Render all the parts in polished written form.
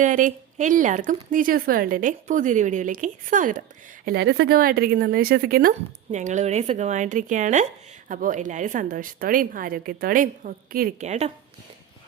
കൂട്ടുകാരെ, എല്ലാവർക്കും നിജോസ് വേൾഡിൻ്റെ പുതിയൊരു വീഡിയോയിലേക്ക് സ്വാഗതം. എല്ലാവരും സുഖമായിട്ടിരിക്കുന്നെന്ന് വിശ്വസിക്കുന്നു. ഞങ്ങളിവിടെ സുഖമായിട്ടിരിക്കുകയാണ്. അപ്പോൾ എല്ലാവരും സന്തോഷത്തോടെയും ആരോഗ്യത്തോടെയും ഒക്കെ ഇരിക്കുക കേട്ടോ.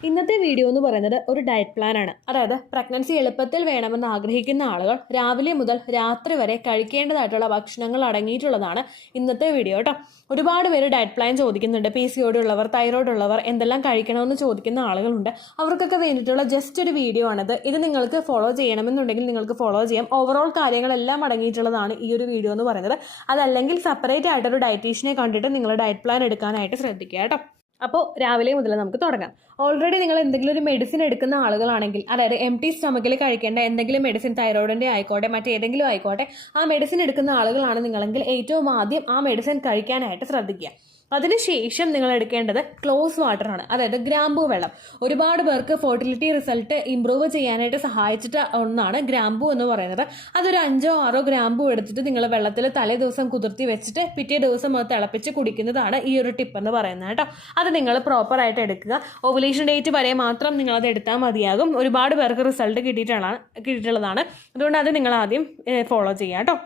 ഇന്നത്തെ വീഡിയോ എന്ന് പറയുന്നത് ഒരു ഡയറ്റ് പ്ലാൻ ആണ്. അതായത് പ്രഗ്നൻസി എളുപ്പത്തിൽ വേണമെന്ന് ആഗ്രഹിക്കുന്ന ആളുകൾ രാവിലെ മുതൽ രാത്രി വരെ കഴിക്കേണ്ടതായിട്ടുള്ള ഭക്ഷണങ്ങൾ അടങ്ങിയിട്ടുള്ളതാണ് ഇന്നത്തെ വീഡിയോ കേട്ടോ. ഒരുപാട് പേര് ഡയറ്റ് പ്ലാൻ ചോദിക്കുന്നുണ്ട്. PCOD ഉള്ളവർ, തൈറോയ്ഡ് ഉള്ളവർ, എന്തെല്ലാം കഴിക്കണമെന്ന് ചോദിക്കുന്ന ആളുകളുണ്ട്. അവർക്കൊക്കെ വേണ്ടിയിട്ടുള്ള ജസ്റ്റ് ഒരു വീഡിയോ ആണിത്. ഇത് നിങ്ങൾക്ക് ഫോളോ ചെയ്യണമെന്നുണ്ടെങ്കിൽ നിങ്ങൾക്ക് ഫോളോ ചെയ്യാം. ഓവറോൾ കാര്യങ്ങളെല്ലാം അടങ്ങിയിട്ടുള്ളതാണ് ഈ ഒരു വീഡിയോ എന്ന് പറയുന്നത്. അതല്ലെങ്കിൽ സെപ്പറേറ്റ് ആയിട്ടൊരു ഡയറ്റീഷ്യനെ കണ്ടിട്ട് നിങ്ങൾ ഡയറ്റ് പ്ലാൻ എടുക്കാനായിട്ട് ശ്രദ്ധിക്കുക കേട്ടോ. അപ്പോൾ രാവിലെ മുതൽ നമുക്ക് തുടങ്ങാം. ഓൾറെഡി നിങ്ങൾ എന്തെങ്കിലും ഒരു മെഡിസിൻ എടുക്കുന്ന ആളുകളാണെങ്കിൽ, അതായത് എംപ്റ്റി സ്റ്റൊമക്കിൽ കഴിക്കേണ്ട എന്തെങ്കിലും മെഡിസിൻ, തൈറോയിഡിൻ്റെ ആയിക്കോട്ടെ മറ്റേതെങ്കിലും ആയിക്കോട്ടെ, ആ മെഡിസിൻ എടുക്കുന്ന ആളുകളാണ് നിങ്ങളെങ്കിൽ ഏറ്റവും ആദ്യം ആ മെഡിസിൻ കഴിക്കാനായിട്ട് ശ്രദ്ധിക്കുക. അതിനുശേഷം നിങ്ങൾ എടുക്കേണ്ടത് ക്ലോസ് വാട്ടറാണ്, അതായത് ഗ്രാമ്പൂ വെള്ളം. ഒരുപാട് പേർക്ക് ഫെർട്ടിലിറ്റി റിസൾട്ട് ഇമ്പ്രൂവ് ചെയ്യാനായിട്ട് സഹായിച്ചിട്ട് ഒന്നാണ് ഗ്രാമ്പൂ എന്ന് പറയുന്നത്. അതൊരു 5-6 ഗ്രാമ്പൂ എടുത്തിട്ട് നിങ്ങൾ വെള്ളത്തിൽ തലേ ദിവസം കുതിർത്തി വെച്ചിട്ട് പിറ്റേ ദിവസം അത് തിളപ്പിച്ച് കുടിക്കുന്നതാണ് ഈ ഒരു ടിപ്പ് എന്ന് പറയുന്നത് കേട്ടോ. അത് നിങ്ങൾ പ്രോപ്പറായിട്ട് എടുക്കുക. ഓവുലേഷൻ ഡേറ്റ് വരെ മാത്രം നിങ്ങളത് എടുത്താൽ മതിയാകും. ഒരുപാട് പേർക്ക് റിസൾട്ട് കിട്ടിയിട്ടുള്ളതാണ്. അതുകൊണ്ട് അത് നിങ്ങൾ ആദ്യം ഫോളോ ചെയ്യാം കേട്ടോ.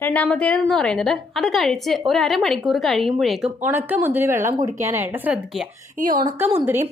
രണ്ടാമത്തേതെന്ന് പറയുന്നത്, അത് കഴിച്ച് ഒരു അരമണിക്കൂർ കഴിയുമ്പോഴേക്കും ഉണക്കമുന്തിരി വെള്ളം കുടിക്കാനായിട്ട് ശ്രദ്ധിക്കുക. ഈ ഉണക്കമുന്തിരിയും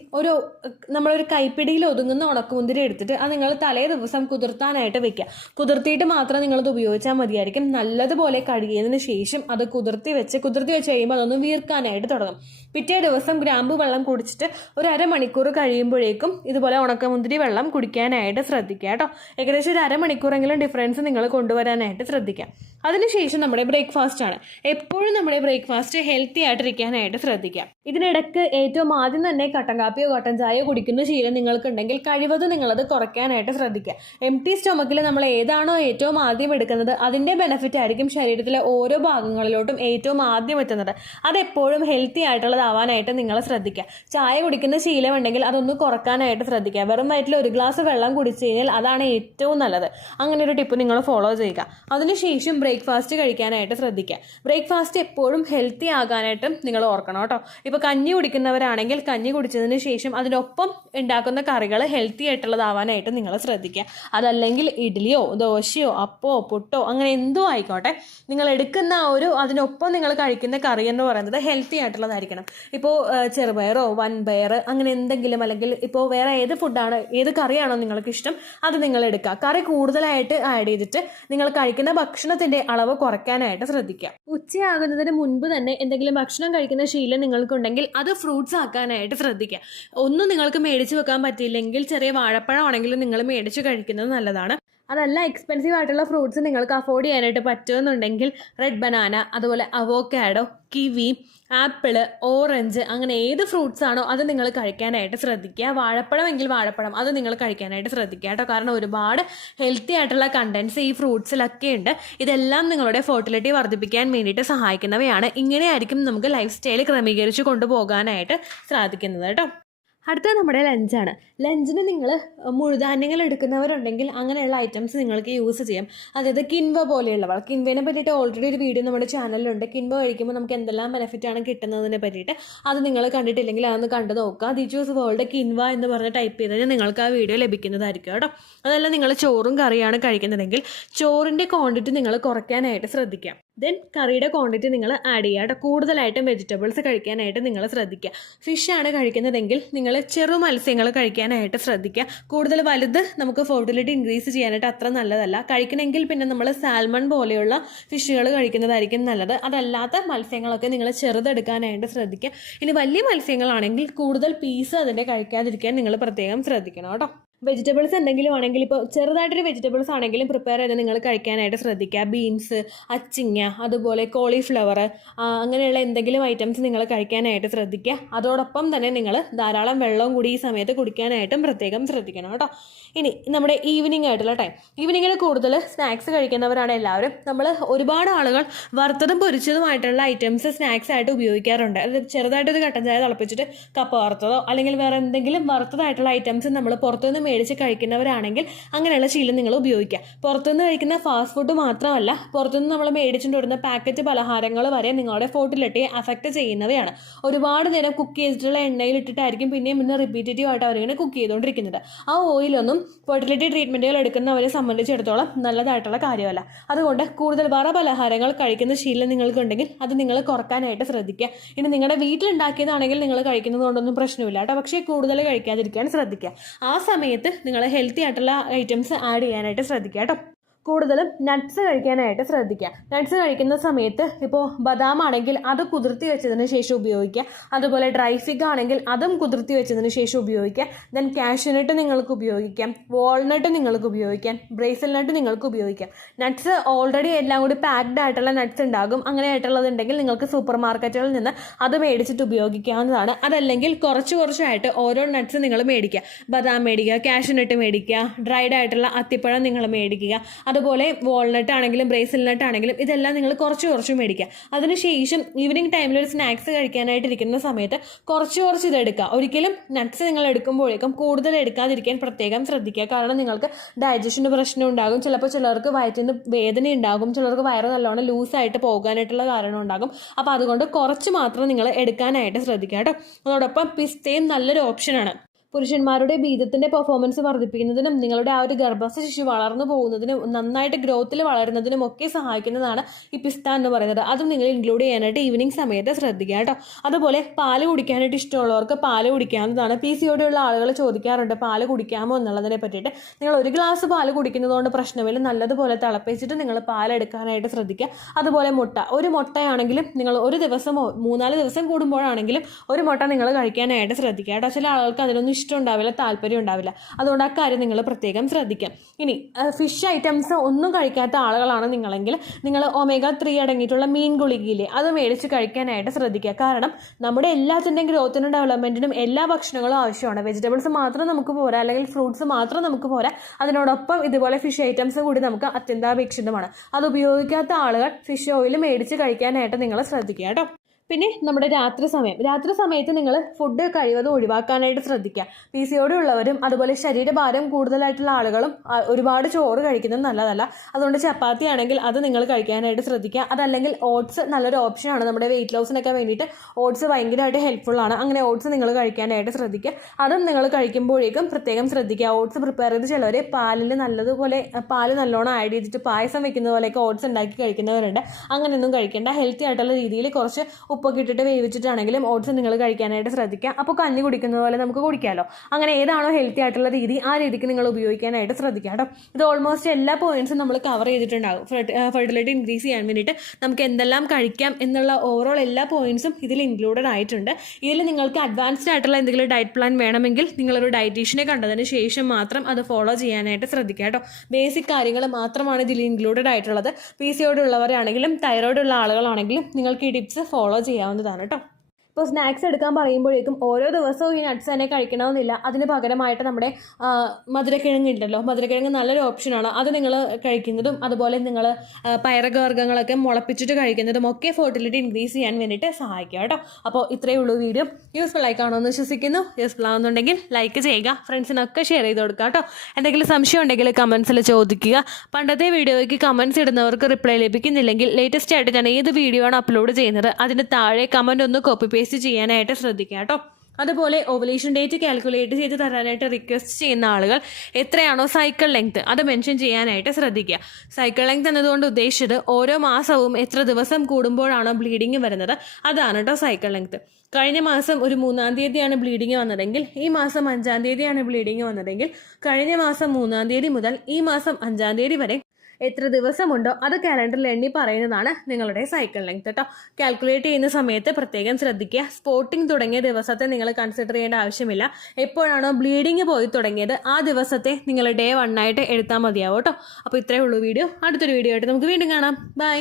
നമ്മളൊരു കൈപ്പിടിയിൽ ഒതുങ്ങുന്ന ഉണക്കമുന്തിരി എടുത്തിട്ട് അത് നിങ്ങൾ തലേ ദിവസം കുതിർത്താനായിട്ട് വെക്കുക. കുതിർത്തിയിട്ട് മാത്രം നിങ്ങളത് ഉപയോഗിച്ചാൽ മതിയായിരിക്കും. നല്ലതുപോലെ കഴുകിയതിന് ശേഷം അത് കുതിർത്തി വെച്ച് കഴിയുമ്പോൾ അതൊന്ന് വീർക്കാനായിട്ട് തുടങ്ങും. പിറ്റേ ദിവസം ഗ്രാമ്പു വെള്ളം കുടിച്ചിട്ട് ഒരു അരമണിക്കൂർ കഴിയുമ്പോഴേക്കും ഇതുപോലെ ഉണക്കമുന്തിരി വെള്ളം കുടിക്കാനായിട്ട് ശ്രദ്ധിക്കുക കേട്ടോ. ഏകദേശം ഒരു അരമണിക്കൂറെങ്കിലും ഡിഫറൻസ് നിങ്ങൾ കൊണ്ടുവരാനായിട്ട് ശ്രദ്ധിക്കുക. അതിനുശേഷം നമ്മുടെ ബ്രേക്ക്ഫാസ്റ്റ് ആണ്. എപ്പോഴും നമ്മുടെ ബ്രേക്ക്ഫാസ്റ്റ് ഹെൽത്തി ആയിട്ടിരിക്കാനായിട്ട് ശ്രദ്ധിക്കുക. ഇതിനിടയ്ക്ക് ഏറ്റവും ആദ്യം തന്നെ കട്ടൻ കാപ്പിയോ കട്ടൻ ചായയോ കുടിക്കുന്ന ശീലം നിങ്ങൾക്കുണ്ടെങ്കിൽ കഴിവതും നിങ്ങളത് കുറയ്ക്കാനായിട്ട് ശ്രദ്ധിക്കുക. എംപ്റ്റി സ്റ്റൊമക്കിൽ നമ്മൾ ഏതാണോ ഏറ്റവും ആദ്യം എടുക്കുന്നത് അതിൻ്റെ ബെനിഫിറ്റ് ആയിരിക്കും ശരീരത്തിലെ ഓരോ ഭാഗങ്ങളിലോട്ടും ഏറ്റവും ആദ്യം എത്തുന്നത്. അതെപ്പോഴും ഹെൽത്തി ആയിട്ടുള്ളതാവാനായിട്ട് നിങ്ങൾ ശ്രദ്ധിക്കുക. ചായ കുടിക്കുന്ന ശീലം ഉണ്ടെങ്കിൽ അതൊന്ന് കുറക്കാനായിട്ട് ശ്രദ്ധിക്കുക. വെറും വയറ്റിൽ ഒരു ഗ്ലാസ് വെള്ളം കുടിച്ചു കഴിഞ്ഞാൽ അതാണ് ഏറ്റവും നല്ലത്. അങ്ങനെ ഒരു ടിപ്പ് നിങ്ങൾ ഫോളോ ചെയ്യുക. അതിനുശേഷം ബ്രേക്ക്ഫാസ്റ്റ് കഴിക്കാനായിട്ട് ശ്രദ്ധിക്കുക. ബ്രേക്ക്ഫാസ്റ്റ് എപ്പോഴും ഹെൽത്തി ആകാനായിട്ടും നിങ്ങൾ ഓർക്കണം കേട്ടോ. ഇപ്പോൾ കഞ്ഞി കുടിക്കുന്നവരാണെങ്കിൽ കഞ്ഞി കുടിച്ചതിന് ശേഷം അതിനൊപ്പം ഉണ്ടാക്കുന്ന കറികൾ ഹെൽത്തി ആയിട്ടുള്ളതാവാനായിട്ട് നിങ്ങൾ ശ്രദ്ധിക്കുക. അതല്ലെങ്കിൽ ഇഡ്ഡലിയോ ദോശയോ അപ്പോ പുട്ടോ അങ്ങനെ എന്തോ ആയിക്കോട്ടെ, നിങ്ങൾ എടുക്കുന്ന അതിനൊപ്പം നിങ്ങൾ കഴിക്കുന്ന കറി എന്ന് പറയുന്നത് ഹെൽത്തി ആയിട്ടുള്ളതായിരിക്കണം. ഇപ്പോൾ ചെറുപയറോ വൻപയർ അങ്ങനെ എന്തെങ്കിലും, അല്ലെങ്കിൽ ഇപ്പോൾ വേറെ ഏത് കറിയാണോ നിങ്ങൾക്ക് ഇഷ്ടം അത് നിങ്ങൾ എടുക്കുക. കറി കൂടുതലായിട്ട് ആഡ് ചെയ്തിട്ട് നിങ്ങൾ കഴിക്കുന്ന ഭക്ഷണത്തിൻ്റെ അളവ് കുറയ്ക്കാനായിട്ട് ശ്രദ്ധിക്കുക. ഉച്ചയാകുന്നതിന് മുൻപ് തന്നെ എന്തെങ്കിലും ഭക്ഷണം കഴിക്കുന്ന ശീലം നിങ്ങൾക്കുണ്ടെങ്കിൽ അത് ഫ്രൂട്ട്സ് ആക്കാനായിട്ട് ശ്രദ്ധിക്കുക. ഒന്നും നിങ്ങൾക്ക് മേടിച്ച് വെക്കാൻ പറ്റിയില്ലെങ്കിൽ ചെറിയ വാഴപ്പഴം ആണെങ്കിലും നിങ്ങൾ മേടിച്ച് കഴിക്കുന്നത് നല്ലതാണ്. അതല്ല, എക്സ്പെൻസീവ് ആയിട്ടുള്ള ഫ്രൂട്ട്സ് നിങ്ങൾക്ക് അഫോർഡ് ചെയ്യാനായിട്ട് പറ്റുമെന്നുണ്ടെങ്കിൽ റെഡ് ബനാന, അതുപോലെ അവോക്കാഡോ, കിവി, ആപ്പിള്, ഓറഞ്ച് അങ്ങനെ ഏത് ഫ്രൂട്ട്സ് ആണോ അത് നിങ്ങൾ കഴിക്കാനായിട്ട് ശ്രദ്ധിക്കുക. വാഴപ്പഴം എങ്കിൽ വാഴപ്പഴം അത് നിങ്ങൾ കഴിക്കാനായിട്ട് ശ്രദ്ധിക്കുക കേട്ടോ. കാരണം ഒരുപാട് ഹെൽത്തി ആയിട്ടുള്ള കണ്ടൻസ് ഈ ഫ്രൂട്ട്സിലൊക്കെ ഉണ്ട്. ഇതെല്ലാം നിങ്ങളുടെ ഫെർട്ടിലിറ്റി വർദ്ധിപ്പിക്കാൻ വേണ്ടിയിട്ട് സഹായിക്കുന്നവയാണ്. ഇങ്ങനെയായിരിക്കും നമുക്ക് ലൈഫ് സ്റ്റൈൽ ക്രമീകരിച്ച് കൊണ്ടുപോകാനായിട്ട് സാധിക്കുന്നത് കേട്ടോ. അടുത്തത് നമ്മുടെ ലഞ്ചാണ്. ലഞ്ചിന് നിങ്ങൾ മുഴുധാന്യങ്ങൾ എടുക്കുന്നവരുണ്ടെങ്കിൽ അങ്ങനെയുള്ള ഐറ്റംസ് നിങ്ങൾക്ക് യൂസ് ചെയ്യാം. അതായത് കിൻവ പോലെയുള്ളവ. കിൻവേനെ പറ്റിയിട്ട് ഓൾറെഡി ഒരു വീഡിയോ നമ്മുടെ ചാനലിലുണ്ട്. കിൻവ കഴിക്കുമ്പോൾ നമുക്ക് എന്തെല്ലാം ബെനിഫിറ്റാണ് കിട്ടുന്നതിനെ പറ്റിയിട്ട്. അത് നിങ്ങൾ കണ്ടിട്ടില്ലെങ്കിൽ അതൊന്ന് കണ്ടു നോക്കുക. ദിജൂസ് വേൾഡ് കിൻവ എന്ന് പറഞ്ഞ് ടൈപ്പ് ചെയ്താൽ നിങ്ങൾക്ക് ആ വീഡിയോ ലഭിക്കുന്നതായിരിക്കും കേട്ടോ. അതല്ല, നിങ്ങൾ ചോറും കറിയാണ് കഴിക്കുന്നതെങ്കിൽ ചോറിൻ്റെ ക്വാണ്ടിറ്റി നിങ്ങൾ കുറയ്ക്കാനായിട്ട് ശ്രദ്ധിക്കുക. ദെൻ കറിയുടെ ക്വാണ്ടിറ്റി നിങ്ങൾ ആഡ് ചെയ്യുക കേട്ടോ. കൂടുതലായിട്ടും വെജിറ്റബിൾസ് കഴിക്കാനായിട്ട് നിങ്ങൾ ശ്രദ്ധിക്കുക. ഫിഷാണ് കഴിക്കുന്നതെങ്കിൽ നിങ്ങൾ ചെറു മത്സ്യങ്ങൾ കഴിക്കാനായിട്ട് ശ്രദ്ധിക്കുക. കൂടുതൽ വലുത് നമുക്ക് ഫെർട്ടിലിറ്റി ഇൻക്രീസ് ചെയ്യാനായിട്ട് അത്ര നല്ലതല്ല. കഴിക്കണമെങ്കിൽ പിന്നെ നമ്മൾ സാൽമൺ പോലെയുള്ള ഫിഷുകൾ കഴിക്കുന്നതായിരിക്കും നല്ലത്. അതല്ലാത്ത മത്സ്യങ്ങളൊക്കെ നിങ്ങൾ ചെറുതെടുക്കാനായിട്ട് ശ്രദ്ധിക്കുക. ഇനി വലിയ മത്സ്യങ്ങളാണെങ്കിൽ കൂടുതൽ പീസ് അതിൻ്റെ കഴിക്കാതിരിക്കാൻ നിങ്ങൾ പ്രത്യേകം ശ്രദ്ധിക്കണം കേട്ടോ. വെജിറ്റബിൾസ് എന്തെങ്കിലും ആണെങ്കിൽ, ഇപ്പോൾ ചെറുതായിട്ടൊരു വെജിറ്റബിൾസ് ആണെങ്കിലും പ്രിപ്പയർ ചെയ്ത് നിങ്ങൾ കഴിക്കാനായിട്ട് ശ്രദ്ധിക്കുക. ബീൻസ്, അച്ചിങ്ങ, അതുപോലെ കോളിഫ്ലവർ അങ്ങനെയുള്ള എന്തെങ്കിലും ഐറ്റംസ് നിങ്ങൾ കഴിക്കാനായിട്ട് ശ്രദ്ധിക്കുക. അതോടൊപ്പം തന്നെ നിങ്ങൾ ധാരാളം വെള്ളവും കൂടി ഈ സമയത്ത് കുടിക്കാനായിട്ടും പ്രത്യേകം ശ്രദ്ധിക്കണം കേട്ടോ. ഇനി നമ്മുടെ ഈവനിങ് ആയിട്ടുള്ള ടൈം. ഈവനിങ്ങിൽ കൂടുതൽ സ്നാക്സ് കഴിക്കുന്നവരാണ് എല്ലാവരും. നമ്മൾ ഒരുപാട് ആളുകൾ വറുത്തതും പൊരിച്ചതുമായിട്ടുള്ള ഐറ്റംസ് സ്നാക്സ് ആയിട്ട് ഉപയോഗിക്കാറുണ്ട്. അത് ചെറുതായിട്ടൊരു കട്ടൻ ചായ തിളപ്പിച്ചിട്ട് കപ്പ വറുത്തതോ അല്ലെങ്കിൽ വേറെ എന്തെങ്കിലും വറുത്തതായിട്ടുള്ള ഐറ്റംസ് നമ്മൾ പുറത്തുനിന്ന് മേടിച്ച് കഴിക്കുന്നവരാണെങ്കിൽ അങ്ങനെയുള്ള ശീലം നിങ്ങൾ ഉപയോഗിക്കുക. പുറത്തുനിന്ന് കഴിക്കുന്ന ഫാസ്റ്റ് ഫുഡ് മാത്രമല്ല, പുറത്തുനിന്ന് നമ്മൾ മേടിച്ചുകൊണ്ട് വരുന്ന പാക്കറ്റ് പലഹാരങ്ങൾ വരെ നിങ്ങളുടെ ഫെർട്ടിലിറ്റിയെ അഫക്റ്റ് ചെയ്യുന്നവയാണ്. ഒരുപാട് നേരം കുക്ക് ചെയ്തിട്ടുള്ള എണ്ണയിലിട്ടിട്ടായിരിക്കും പിന്നെയും പിന്നെ റിപ്പീറ്റേറ്റീവ് ആയിട്ട് അവരിങ്ങനെ കുക്ക് ചെയ്തുകൊണ്ടിരിക്കുന്നത്. ആ ഓയിലൊന്നും ഫെർട്ടിലിറ്റി ട്രീറ്റ്മെൻറ്റുകൾ എടുക്കുന്നവരെ സംബന്ധിച്ചിടത്തോളം നല്ലതായിട്ടുള്ള കാര്യമല്ല. അതുകൊണ്ട് കൂടുതൽ വറ പലഹാരങ്ങൾ കഴിക്കുന്ന ശീലം നിങ്ങൾക്കുണ്ടെങ്കിൽ അത് നിങ്ങൾ കുറക്കാനായിട്ട് ശ്രദ്ധിക്കുക. ഇനി നിങ്ങളുടെ വീട്ടിലുണ്ടാക്കിയതാണെങ്കിൽ നിങ്ങൾ കഴിക്കുന്നത് കൊണ്ടൊന്നും പ്രശ്നമില്ല കേട്ടോ, പക്ഷേ കൂടുതൽ കഴിക്കാതിരിക്കാൻ ശ്രദ്ധിക്കുക. ആ സമയത്ത് നിങ്ങൾ ഹെൽത്തി ആയിട്ടുള്ള ഐറ്റംസ് ആഡ് ചെയ്യാനായിട്ട് ശ്രദ്ധിക്കുക കേട്ടോ. കൂടുതലും നട്ട്സ് കഴിക്കാനായിട്ട് ശ്രദ്ധിക്കുക. നട്ട്സ് കഴിക്കുന്ന സമയത്ത് ഇപ്പോൾ ബദാം ആണെങ്കിൽ അത് കുതിർത്തി വെച്ചതിന് ശേഷം ഉപയോഗിക്കുക. അതുപോലെ ഡ്രൈ ഫിഗ് ആണെങ്കിൽ അതും കുതിർത്തി വെച്ചതിന് ശേഷം ഉപയോഗിക്കുക. ദെൻ കാഷ്യൂനട്ട് നിങ്ങൾക്ക് ഉപയോഗിക്കാം, വാൾനട്ട് നിങ്ങൾക്ക് ഉപയോഗിക്കാം, ബ്രേസിൽ നട്ട് നിങ്ങൾക്ക് ഉപയോഗിക്കാം. നട്ട്സ് ഓൾറെഡി എല്ലാം കൂടി പാക്ഡ് ആയിട്ടുള്ള നട്ട്സ് ഉണ്ടാകും. അങ്ങനെ ആയിട്ടുള്ളതുണ്ടെങ്കിൽ നിങ്ങൾക്ക് സൂപ്പർ മാർക്കറ്റുകളിൽ നിന്ന് അത് മേടിച്ചിട്ട് ഉപയോഗിക്കാവുന്നതാണ്. അതല്ലെങ്കിൽ കുറച്ചായിട്ട് ഓരോ നട്ട്സ് നിങ്ങൾ മേടിക്കുക. ബദാം മേടിക്കുക, കാഷ്യൂനട്ട് മേടിക്കുക, ഡ്രൈഡ് ആയിട്ടുള്ള അത്തിപ്പഴം നിങ്ങൾ മേടിക്കുക. അതുപോലെ വാൾനട്ട് ആണെങ്കിലും ബ്രേസിൽ നട്ട് ആണെങ്കിലും ഇതെല്ലാം നിങ്ങൾ കുറച്ച് മേടിക്കുക. അതിനുശേഷം ഈവനിങ് ടൈമിൽ ഒരു സ്നാക്സ് കഴിക്കാനായിട്ട് ഇരിക്കുന്ന സമയത്ത് കുറച്ച് ഇതെടുക്കുക. ഒരിക്കലും നട്ട്സ് നിങ്ങൾ എടുക്കുമ്പോഴേക്കും കൂടുതൽ എടുക്കാതിരിക്കാൻ പ്രത്യേകം ശ്രദ്ധിക്കുക. കാരണം നിങ്ങൾക്ക് ഡൈജഷന് പ്രശ്നം ഉണ്ടാകും. ചിലപ്പോൾ ചിലർക്ക് വയറ്റിന് വേദന ഉണ്ടാകും, ചിലർക്ക് വയറ് നല്ലോണം ലൂസായിട്ട് പോകാനായിട്ടുള്ള കാരണം ഉണ്ടാകും. അപ്പോൾ അതുകൊണ്ട് കുറച്ച് മാത്രം നിങ്ങൾ എടുക്കാനായിട്ട് ശ്രദ്ധിക്കുക കേട്ടോ. അതോടൊപ്പം പിസ്തയും നല്ലൊരു ഓപ്ഷനാണ്. പുരുഷന്മാരുടെ ബീജത്തിൻ്റെ പെർഫോമൻസ് വർദ്ധിപ്പിക്കുന്നതിനും നിങ്ങളുടെ ആ ഒരു ഗർഭസ്ഥ ശിശു വളർന്നു പോകുന്നതിനും നന്നായിട്ട് ഗ്രോത്തിൽ വളരുന്നതിനും ഒക്കെ സഹായിക്കുന്നതാണ് ഈ പിസ്ത എന്ന് പറയുന്നത്. അതും നിങ്ങൾ ഇൻക്ലൂഡ് ചെയ്യാനായിട്ട് ഈവനിങ് സമയത്ത് ശ്രദ്ധിക്കുക കേട്ടോ. അതുപോലെ പാല് കുടിക്കാനായിട്ട് ഇഷ്ടമുള്ളവർക്ക് പാല് കുടിക്കാവുന്നതാണ്. PCOD ഉള്ള ആളുകൾ ചോദിക്കാറുണ്ട് പാല് കുടിക്കാമോ എന്നുള്ളതിനെ പറ്റിയിട്ട്. നിങ്ങൾ ഒരു ഗ്ലാസ് പാല് കുടിക്കുന്നതുകൊണ്ട് പ്രശ്നമില്ല. നല്ലതുപോലെ തിളപ്പിച്ചിട്ട് നിങ്ങൾ പാലെടുക്കാനായിട്ട് ശ്രദ്ധിക്കുക. അതുപോലെ മുട്ട, ഒരു മുട്ടയാണെങ്കിലും നിങ്ങൾ ഒരു ദിവസമോ 3-4 ദിവസം കൂടുമ്പോഴാണെങ്കിലും ഒരു മുട്ട നിങ്ങൾ കഴിക്കാനായിട്ട് ശ്രദ്ധിക്കുക കേട്ടോ. ചില ആളുകൾക്ക് അതിനൊന്നും ഇഷ്ടം ഉണ്ടാവില്ല, താല്പര്യം ഉണ്ടാവില്ല. അതുകൊണ്ട് ആ കാര്യം നിങ്ങൾ പ്രത്യേകം ശ്രദ്ധിക്കാം. ഇനി ഫിഷ് ഐറ്റംസ് ഒന്നും കഴിക്കാത്ത ആളുകളാണ് നിങ്ങളെങ്കിൽ നിങ്ങൾ omega-3 അടങ്ങിയിട്ടുള്ള മീൻ ഗുളികയില്ലേ അത് മേടിച്ച് കഴിക്കാനായിട്ട് ശ്രദ്ധിക്കുക. കാരണം നമ്മുടെ എല്ലാത്തിൻ്റെയും ഗ്രോത്തിനും ഡെവലപ്മെൻറ്റിനും എല്ലാ ഭക്ഷണങ്ങളും ആവശ്യമാണ്. വെജിറ്റബിൾസ് മാത്രം നമുക്ക് പോരാ, അല്ലെങ്കിൽ ഫ്രൂട്ട്സ് മാത്രം നമുക്ക് പോരാ. അതിനോടൊപ്പം ഇതുപോലെ ഫിഷ് ഐറ്റംസ് കൂടി നമുക്ക് അത്യന്താപേക്ഷിതമാണ്. അത് ഉപയോഗിക്കാത്ത ആളുകൾ ഫിഷ് ഓയിൽ മേടിച്ച് കഴിക്കാനായിട്ട് നിങ്ങൾ ശ്രദ്ധിക്കുക കേട്ടോ. പിന്നെ നമ്മുടെ രാത്രി സമയത്ത് നിങ്ങൾ ഫുഡ് കഴിവതും ഒഴിവാക്കാനായിട്ട് ശ്രദ്ധിക്കുക. PCOD ഉള്ളവരും അതുപോലെ ശരീരഭാരം കൂടുതലായിട്ടുള്ള ആളുകളും ഒരുപാട് ചോറ് കഴിക്കുന്നത് നല്ലതല്ല. അതുകൊണ്ട് ചപ്പാത്തി ആണെങ്കിൽ അത് നിങ്ങൾ കഴിക്കാനായിട്ട് ശ്രദ്ധിക്കുക. അതല്ലെങ്കിൽ ഓട്സ് നല്ലൊരു ഓപ്ഷനാണ്. നമ്മുടെ വെയിറ്റ് ലോസിനൊക്കെ വേണ്ടിയിട്ട് ഓട്സ് ഭയങ്കരമായിട്ട് ഹെൽപ്ഫുള്ളാണ്. അങ്ങനെ ഓട്സ് നിങ്ങൾ കഴിക്കാനായിട്ട് ശ്രദ്ധിക്കുക. അതും നിങ്ങൾ കഴിക്കുമ്പോഴേക്കും പ്രത്യേകം ശ്രദ്ധിക്കുക. ഓട്സ് പ്രിപ്പയർ ചെയ്ത് ചിലവർ പാല് നല്ലോണം ആഡ് ചെയ്തിട്ട് പായസം വെക്കുന്ന പോലെയൊക്കെ ഓട്സ് ഉണ്ടാക്കി കഴിക്കുന്നവരുണ്ട്. അങ്ങനെയൊന്നും കഴിക്കേണ്ട. ഹെൽത്തി ആയിട്ടുള്ള രീതിയിൽ കുറച്ച് ഉപ്പൊക്കെ ഇട്ടിട്ട് വേവിച്ചിട്ടാണെങ്കിലും ഓട്സ് നിങ്ങൾ കഴിക്കാനായിട്ട് ശ്രദ്ധിക്കുക. അപ്പോൾ കഞ്ഞി കുടിക്കുന്നത് പോലെ നമുക്ക് കുടിക്കാമല്ലോ. അങ്ങനെ ഏതാണോ ഹെൽത്തി ആയിട്ടുള്ള രീതി ആ രീതിക്ക് നിങ്ങൾ ഉപയോഗിക്കാനായിട്ട് ശ്രദ്ധിക്കുക കേട്ടോ. ഇത് ഓൾമോസ്റ്റ് എല്ലാ പോയിന്റ്സും നമ്മൾ കവർ ചെയ്തിട്ടുണ്ടാകും. ഫെർട്ടിലിറ്റി ഇൻക്രീസ് ചെയ്യാൻ വേണ്ടിയിട്ട് നമുക്ക് എന്തെല്ലാം കഴിക്കാം എന്നുള്ള ഓവറോൾ എല്ലാ പോയിന്റ്സും ഇതിൽ ഇൻക്ലൂഡഡ് ആയിട്ടുണ്ട്. ഇതിൽ നിങ്ങൾക്ക് അഡ്വാൻസ്ഡ് ആയിട്ടുള്ള എന്തെങ്കിലും ഡയറ്റ് പ്ലാൻ വേണമെങ്കിൽ നിങ്ങളൊരു ഡയറ്റീഷ്യനെ കണ്ടതിന് ശേഷം മാത്രം അത് ഫോളോ ചെയ്യാനായിട്ട് ശ്രദ്ധിക്കുക കേട്ടോ. ബേസിക് കാര്യങ്ങൾ മാത്രമാണ് ഇതിൽ ഇൻക്ലൂഡഡ് ആയിട്ടുള്ളത്. PCOD ഉള്ളവരാണെങ്കിലും തൈറോയ്ഡ് ഉള്ള ആളുകളാണെങ്കിലും നിങ്ങൾക്ക് ഈ ടിപ്സ് ഫോളോ ചെയ്യാവുന്നതാണ് കേട്ടോ. ഇപ്പോൾ സ്നാക്സ് എടുക്കാൻ പറയുമ്പോഴേക്കും ഓരോ ദിവസവും ഈ നട്ട്സ് തന്നെ കഴിക്കണമെന്നില്ല. അതിന് പകരമായിട്ട് നമ്മുടെ മധുരക്കിഴങ്ങ് ഉണ്ടല്ലോ, മധുരക്കിഴങ്ങ് നല്ലൊരു ഓപ്ഷനാണ്. അത് നിങ്ങൾ കഴിക്കുന്നതും അതുപോലെ നിങ്ങൾ പയറക വർഗ്ഗങ്ങളൊക്കെ മുളപ്പിച്ചിട്ട് കഴിക്കുന്നതും ഒക്കെ ഫെർട്ടിലിറ്റി ഇൻക്രീസ് ചെയ്യാൻ വേണ്ടിയിട്ട് സഹായിക്കുക കേട്ടോ. അപ്പോൾ ഇത്രയേ ഉള്ളൂ വീഡിയോ. യൂസ്ഫുൾ ആയി കാണുമെന്ന് വിശ്വസിക്കുന്നു. യൂസ്ഫുൾ ആവുന്നുണ്ടെങ്കിൽ ലൈക്ക് ചെയ്യുക, ഫ്രണ്ട്സിനൊക്കെ ഷെയർ ചെയ്ത് കൊടുക്കുക കേട്ടോ. എന്തെങ്കിലും സംശയം ഉണ്ടെങ്കിൽ കമൻസിൽ ചോദിക്കുക. പണ്ടത്തെ വീഡിയോയ്ക്ക് കമൻസ് ഇടുന്നവർക്ക് റിപ്ലൈ ലഭിക്കുന്നില്ലെങ്കിൽ ലേറ്റസ്റ്റ് ആയിട്ട് ഞാൻ ഏത് വീഡിയോ ആണ് അപ്ലോഡ് ചെയ്യുന്നത് അതിന് താഴെ കമൻറ്റ് ഒന്ന് കോപ്പി പേസ്റ്റ് ചെയ്യാനായിട്ട് ശ്രദ്ധിക്കുക കേട്ടോ. അതുപോലെ ഓവുലേഷൻ ഡേറ്റ് കാൽക്കുലേറ്റ് ചെയ്ത് തരാനായിട്ട് റിക്വസ്റ്റ് ചെയ്യുന്ന ആളുകൾ എത്രയാണോ സൈക്കിൾ ലെങ്ത് അത് മെൻഷൻ ചെയ്യാനായിട്ട് ശ്രദ്ധിക്കുക. സൈക്കിൾ ലെങ്ത് എന്നതുകൊണ്ട് ഉദ്ദേശിച്ചത് ഓരോ മാസവും എത്ര ദിവസം കൂടുമ്പോഴാണോ ബ്ലീഡിങ് വരുന്നത് അതാണ് കേട്ടോ സൈക്കിൾ ലെങ്ത്. കഴിഞ്ഞ മാസം ഒരു 3-ാം തീയതിയാണ് ബ്ലീഡിങ് വന്നതെങ്കിൽ ഈ മാസം 5-ാം തീയതിയാണ് ബ്ലീഡിങ് വന്നതെങ്കിൽ കഴിഞ്ഞ മാസം 3-ാം തീയതി മുതൽ ഈ മാസം 5-ാം തീയതി വരെ എത്ര ദിവസമുണ്ടോ അത് കാലണ്ടറിൽ എണ്ണി പറയുന്നതാണ് നിങ്ങളുടെ സൈക്കിൾ ലെങ്ത് കേട്ടോ. കാൽക്കുലേറ്റ് ചെയ്യുന്ന സമയത്ത് പ്രത്യേകം ശ്രദ്ധിക്കുക. സ്പോട്ടിങ് തുടങ്ങിയ ദിവസത്തെ നിങ്ങൾ കൺസിഡർ ചെയ്യേണ്ട ആവശ്യമില്ല. എപ്പോഴാണോ ബ്ലീഡിങ് പോയി തുടങ്ങിയത് ആ ദിവസത്തെ നിങ്ങൾ Day 1 ആയിട്ട് എടുത്താൽ മതിയാവും കേട്ടോ. അപ്പോൾ ഇത്രയേ ഉള്ളൂ വീഡിയോ. അടുത്തൊരു വീഡിയോ ആയിട്ട് നമുക്ക് വീണ്ടും കാണാം. ബൈ.